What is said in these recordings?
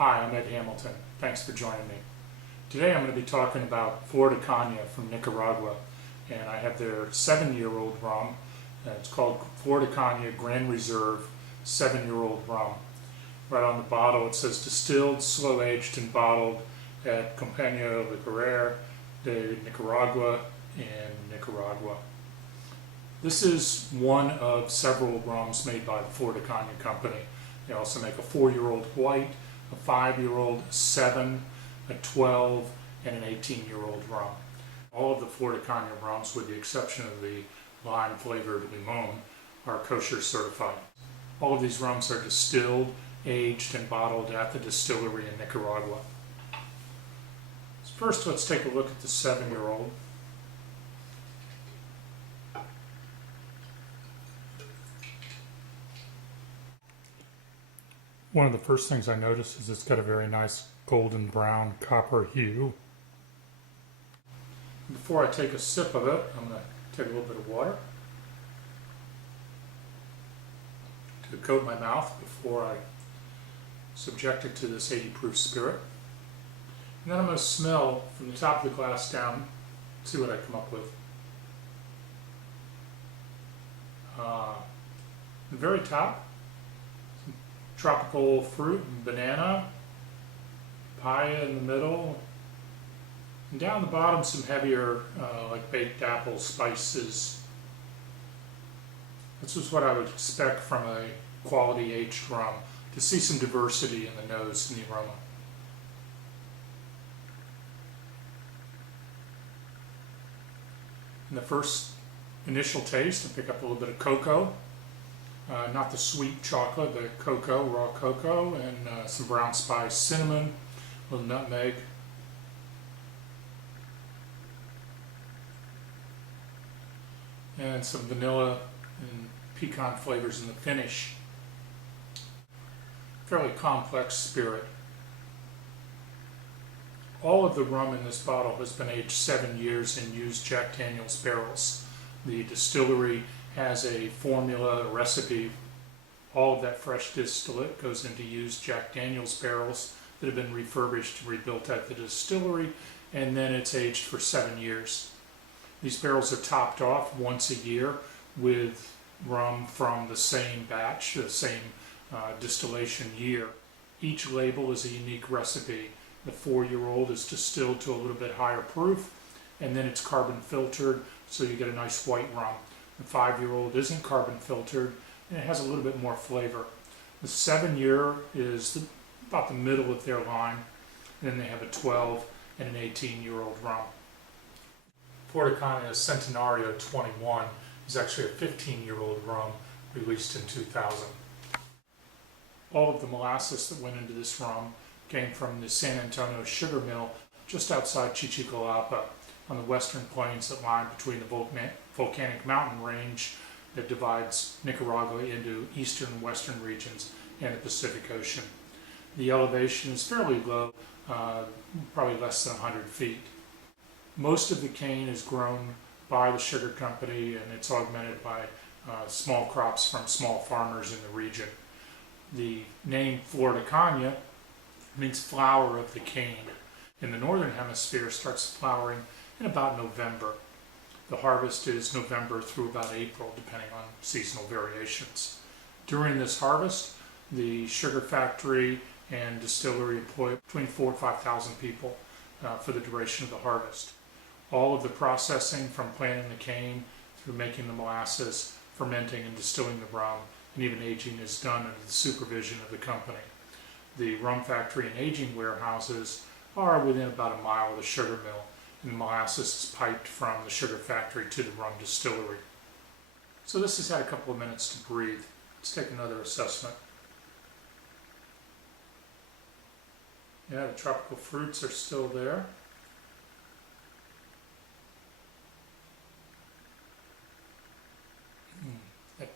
Hi, I'm Ed Hamilton. Thanks for joining me. Today I'm going to be talking about Flor de Caña from Nicaragua, and I have their 7-year-old rum. It's called Flor de Caña Grand Reserve 7-year-old rum. Right on the bottle it says distilled, slow-aged, and bottled at Compañía de Nicaragua in Nicaragua. This is one of several rums made by the Flor de Caña company. They also make a 4-year-old white, a 5-year-old, a 7, a 12, and an 18-year-old rum. All of the Flor de Caña rums, with the exception of the lime-flavored limon, are kosher certified. All of these rums are distilled, aged, and bottled at the distillery in Nicaragua. So first, let's take a look at the 7-year-old. One of the first things I notice is it's got a very nice golden brown copper hue. Before I take a sip of it, I'm going to take a little bit of water to coat my mouth before I subject it to this 80 proof spirit. And then I'm going to smell from the top of the glass down, see what I come up with. The very top, tropical fruit and banana, papaya in the middle, and down the bottom some heavier like baked apple spices. This is what I would expect from a quality aged rum, to see some diversity in the nose and the aroma. In the first initial taste, I pick up a little bit of cocoa. Not the sweet chocolate, but cocoa, raw cocoa, and some brown spice, cinnamon, a little nutmeg. And some vanilla and pecan flavors in the finish. Fairly complex spirit. All of the rum in this bottle has been aged 7 years in used Jack Daniel's barrels. The distillery has a formula, a recipe. All of that fresh distillate goes into used Jack Daniel's barrels that have been refurbished and rebuilt at the distillery, and then it's aged for 7 years. These barrels are topped off once a year with rum from the same batch, the same distillation year. Each label is a unique recipe. The 4-year-old is distilled to a little bit higher proof, and then it's carbon filtered, so you get a nice white rum. The 5-year-old isn't carbon filtered, and it has a little bit more flavor. The 7-year is about the middle of their line, and then they have a 12 and an 18-year-old rum. Flor de Caña Centenario 21 is actually a 15-year-old rum released in 2000. All of the molasses that went into this rum came from the San Antonio sugar mill just outside Chichiquilapa, on the western plains that lie between the volcanic mountain range that divides Nicaragua into eastern and western regions and the Pacific Ocean. The elevation is fairly low, probably less than 100 feet. Most of the cane is grown by the sugar company, and it's augmented by small crops from small farmers in the region. The name Flor de Caña means flower of the cane. In the northern hemisphere, starts flowering in about November. The harvest is November through about April, depending on seasonal variations. During this harvest, the sugar factory and distillery employ between 4,000 and 5,000 people for the duration of the harvest. All of the processing, from planting the cane through making the molasses, fermenting and distilling the rum, and even aging, is done under the supervision of the company. The rum factory and aging warehouses are within about a mile of the sugar mill, and the molasses is piped from the sugar factory to the rum distillery. So this has had a couple of minutes to breathe. Let's take another assessment. Yeah, the tropical fruits are still there. That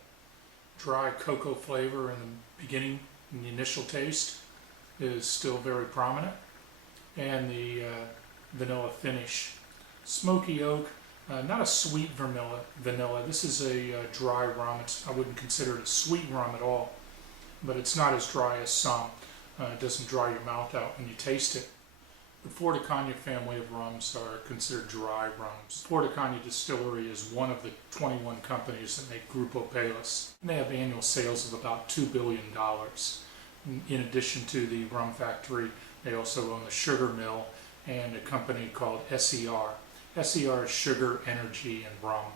dry cocoa flavor in the beginning, in the initial taste, is still very prominent. And the vanilla finish. Smoky oak, not a sweet vanilla. This is a dry rum. I wouldn't consider it a sweet rum at all, but it's not as dry as some. It doesn't dry your mouth out when you taste it. The Flor de Caña family of rums are considered dry rums. Flor de Caña Distillery is one of the 21 companies that make Grupo Palos. They have annual sales of about $2 billion. In addition to the rum factory, they also own the sugar mill and a company called SER. SER is Sugar, Energy, and Rum.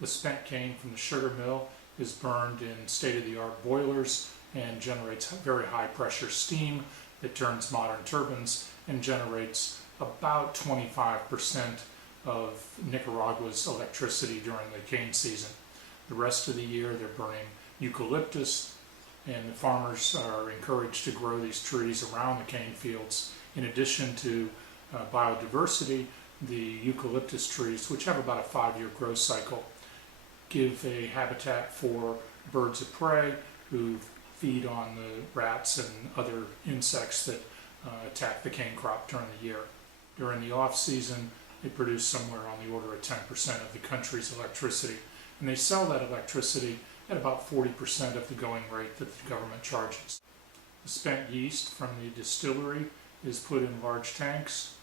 The spent cane from the sugar mill is burned in state-of-the-art boilers and generates very high-pressure steam that turns modern turbines and generates about 25% of Nicaragua's electricity during the cane season. The rest of the year they're burning eucalyptus, and the farmers are encouraged to grow these trees around the cane fields. In addition to biodiversity, the eucalyptus trees, which have about a 5-year growth cycle, give a habitat for birds of prey who feed on the rats and other insects that attack the cane crop during the year. During the off-season, they produce somewhere on the order of 10% of the country's electricity, and they sell that electricity at about 40% of the going rate that the government charges. The spent yeast from the distillery is put in large tanks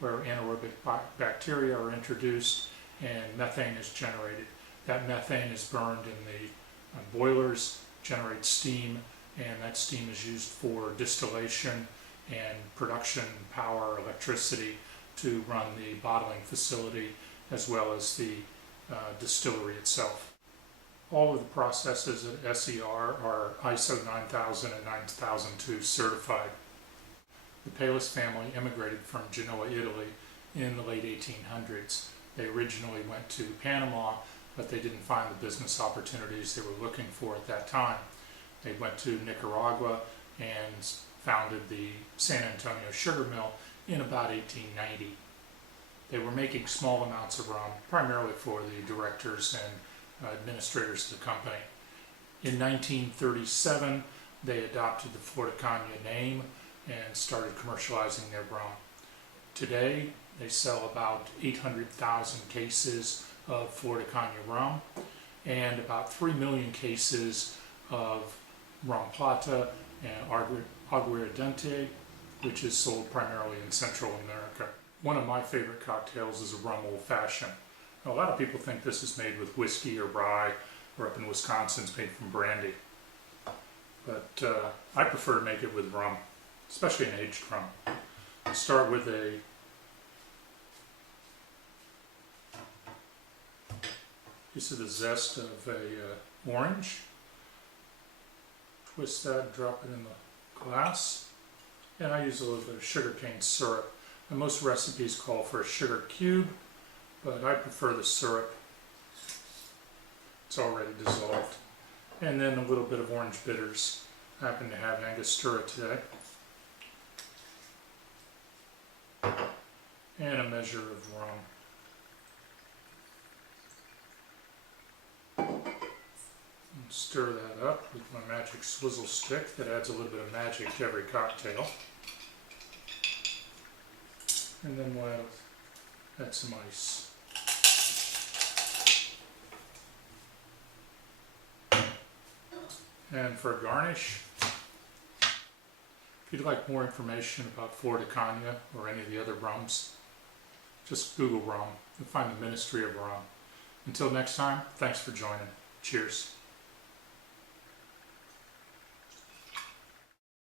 where anaerobic bacteria are introduced and methane is generated. That methane is burned in the boilers, generates steam, and that steam is used for distillation and production power, electricity to run the bottling facility as well as the distillery itself. All of the processes at SER are ISO 9000 and 9002 certified. The Palos family immigrated from Genoa, Italy in the late 1800s. They originally went to Panama, but they didn't find the business opportunities they were looking for at that time. They went to Nicaragua and founded the San Antonio sugar mill in about 1890. They were making small amounts of rum, primarily for the directors and administrators of the company. In 1937, they adopted the Flor de Caña name and started commercializing their rum. Today, they sell about 800,000 cases of Flor de Caña rum and about 3 million cases of rum plata and aguardiente, which is sold primarily in Central America. One of my favorite cocktails is a rum old-fashioned. A lot of people think this is made with whiskey or rye, or up in Wisconsin it's made from brandy. But I prefer to make it with rum, especially an aged rum. I start with a piece of the zest of a orange. Twist that, drop it in the glass. And I use a little bit of sugarcane syrup. And most recipes call for a sugar cube, but I prefer the syrup. It's already dissolved. And then a little bit of orange bitters. I happen to have Angostura today. And a measure of rum. And stir that up with my magic swizzle stick that adds a little bit of magic to every cocktail. And then we'll add some ice. And for a garnish, if you'd like more information about Flor de Caña or any of the other rums, just Google rum and find the Ministry of Rum. Until next time, thanks for joining. Cheers.